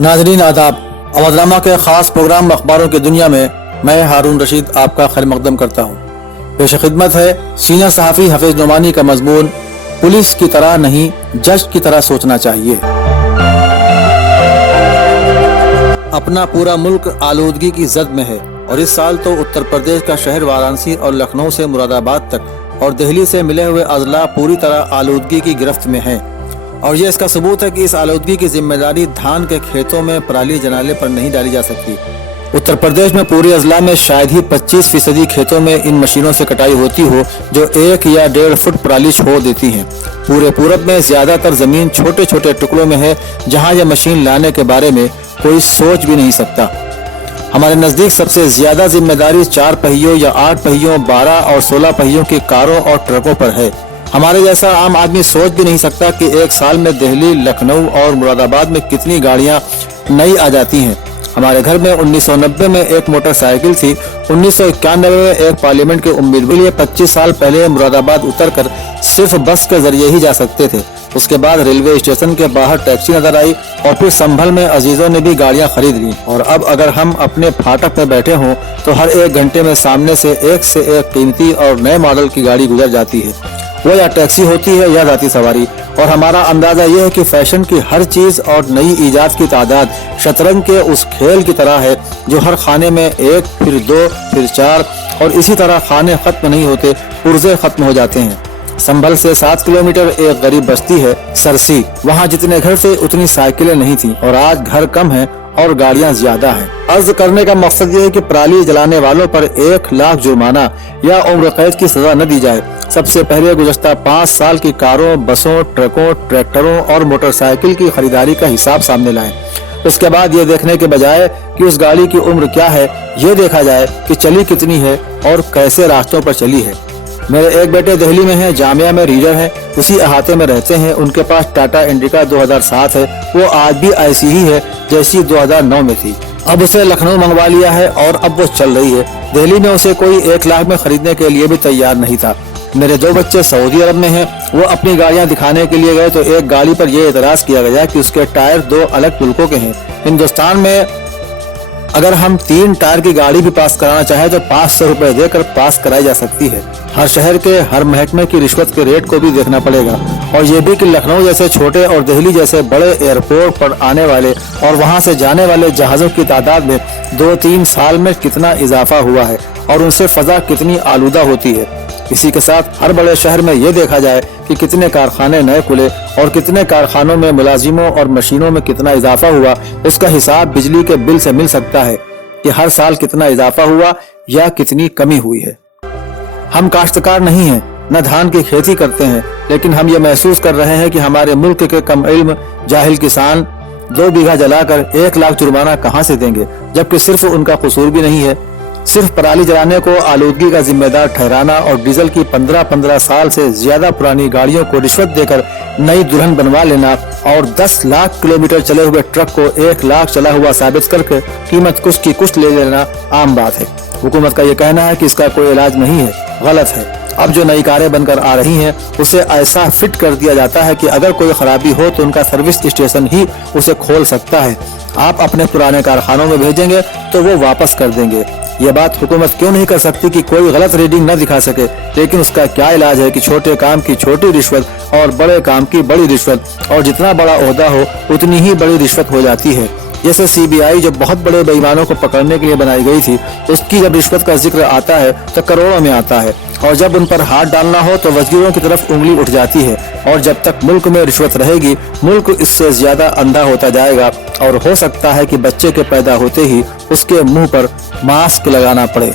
नाज़रीन आदाब, अवधनामा के ख़ास प्रोग्राम अखबारों की दुनिया में मैं हारून रशीद आपका खैर मकदम करता हूँ। पेश खिदमत है सीनियर सहाफ़ी हफीज़ नोमानी का मज़मून, पुलिस की तरह नहीं जज की तरह सोचना चाहिए। अपना पूरा मुल्क आलूदगी की जद में है और इस साल तो उत्तर प्रदेश का शहर वाराणसी और लखनऊ से मुरादाबाद तक और दिल्ली से मिले हुए अजला पूरी तरह आलूदगी की गिरफ्त में हैं। और ये इसका सबूत है कि इस आलूदगी की जिम्मेदारी धान के खेतों में पराली जलाने पर नहीं डाली जा सकती। उत्तर प्रदेश में पूरे अजला में शायद ही 25% खेतों में इन मशीनों से कटाई होती हो जो 1 या 1.5 फुट पराली छोड़ देती हैं। पूरे पूरब में ज्यादातर जमीन छोटे छोटे टुकड़ों में है जहां यह मशीन लाने के बारे में कोई सोच भी नहीं सकता। हमारे नजदीक सबसे ज्यादा जिम्मेदारी 4 पहियों या 8 पहियों, 12 और 16 पहियों की कारों और ट्रकों पर है। हमारे जैसा आम आदमी सोच भी नहीं सकता कि एक साल में दिल्ली, लखनऊ और मुरादाबाद में कितनी गाड़ियां नई आ जाती हैं। हमारे घर में 1990 में एक मोटरसाइकिल थी। 1991 में एक पार्लियामेंट के उम्मीदवार के लिए 25 साल पहले मुरादाबाद उतरकर सिर्फ बस के जरिए ही जा सकते थे। उसके बाद रेलवे स्टेशन के बाहर टैक्सी नजर आई और फिर संभल में अजीजों ने भी गाड़ियां खरीद ली। और अब अगर हम अपने फाटक में बैठे हों तो हर 1 घंटे में सामने से एक कीमती और नए मॉडल की गाड़ी गुजर जाती है। वो या टैक्सी होती है या जाती सवारी। और हमारा अंदाजा यह है कि फैशन की हर चीज और नई इजाद की तादाद शतरंज के उस खेल की तरह है जो हर खाने में 1, फिर 2, फिर 4 और इसी तरह खाने खत्म नहीं होते, पुर्जे खत्म हो जाते हैं। संभल से 7 किलोमीटर एक गरीब बस्ती है सरसी। वहाँ जितने घर थे उतनी साइकिलें नहीं थी और आज घर कम है और गाड़ियां ज्यादा हैं। अर्ज करने का मकसद ये है कि पराली जलाने वालों पर 1 लाख जुर्माना या उम्र कैद की सजा न दी जाए। सबसे पहले गुज़श्ता 5 साल की कारों, बसों, ट्रकों, ट्रैक्टरों और मोटरसाइकिल की खरीदारी का हिसाब सामने लाएं। उसके बाद ये देखने के बजाय कि उस गाड़ी की उम्र क्या है, ये देखा जाए कि चली कितनी है और कैसे रास्तों पर चली है। मेरे एक बेटे दिल्ली में हैं, जामिया में रीडर हैं, उसी अहाते में रहते हैं। उनके पास टाटा इंडिका 2007 है। वो आज भी ऐसी ही है जैसी 2009 में थी। अब उसे लखनऊ मंगवा लिया है और अब वो चल रही है। दिल्ली में उसे कोई 1 लाख में खरीदने के लिए भी तैयार नहीं था। मेरे 2 बच्चे सऊदी अरब में हैं। वो अपनी गाड़ियां दिखाने के लिए गए तो एक गाड़ी पर यह एतराज किया गया कि उसके टायर 2 अलग मुल्कों के हैं। हिंदुस्तान में अगर हम 3 टायर की गाड़ी भी पास कराना चाहे तो 500 रुपए देकर पास कराई जा सकती है। हर शहर के हर महकमे की रिश्वत के रेट को भी देखना पड़ेगा और ये भी कि लखनऊ जैसे छोटे और दिल्ली जैसे बड़े एयरपोर्ट पर आने वाले और वहां से जाने वाले जहाजों की तादाद में 2-3 साल में कितना इजाफा हुआ है और उनसे फजा कितनी आलूदा होती है। इसी के साथ हर बड़े शहर में ये देखा जाए कि कितने कारखाने नए खुले और कितने कारखानों में मुलाजिमों और मशीनों में कितना इजाफा हुआ। उसका हिसाब बिजली के बिल से मिल सकता है कि हर साल कितना इजाफा हुआ या कितनी कमी हुई है। हम काश्तकार नहीं हैं, न धान की खेती करते हैं, लेकिन हम ये महसूस कर रहे हैं कि हमारे मुल्क के कम इल्म जाहिल किसान 2 बीघा जलाकर 1 लाख जुर्माना कहाँ से देंगे, जबकि सिर्फ उनका कसूर भी नहीं है। सिर्फ पराली जलाने को आलूदगी का जिम्मेदार ठहराना और डीजल की 15-15 साल से ज्यादा पुरानी गाड़ियों को रिश्वत देकर नई दुल्हन बनवा लेना और 10 लाख किलोमीटर चले हुए ट्रक को 1 लाख चला हुआ साबित करके कीमत कुछ की कुछ ले लेना आम बात है। हुकूमत का ये कहना है कि इसका कोई इलाज नहीं है, गलत है। अब जो नई कारें बनकर आ रही हैं उसे ऐसा फिट कर दिया जाता है कि अगर कोई खराबी हो तो उनका सर्विस स्टेशन ही उसे खोल सकता है। आप अपने पुराने कारखानों में भेजेंगे तो वो वापस कर देंगे। ये बात हुकूमत क्यों नहीं कर सकती कि कोई गलत रीडिंग न दिखा सके, लेकिन उसका क्या इलाज है कि छोटे काम की छोटी रिश्वत और बड़े काम की बड़ी रिश्वत, और जितना बड़ा ओहदा हो उतनी ही बड़ी रिश्वत हो जाती है। जैसे CBI जो बहुत बड़े बेईमानों को पकड़ने के लिए बनाई गई थी, उसकी जब रिश्वत का जिक्र आता है तो करोड़ों में आता है और जब उन पर हाथ डालना हो तो वज़ीरों की तरफ उंगली उठ जाती है। और जब तक मुल्क में रिश्वत रहेगी मुल्क इससे ज्यादा अंधा होता जाएगा और हो सकता है कि बच्चे के पैदा होते ही उसके मुंह पर मास्क लगाना पड़े।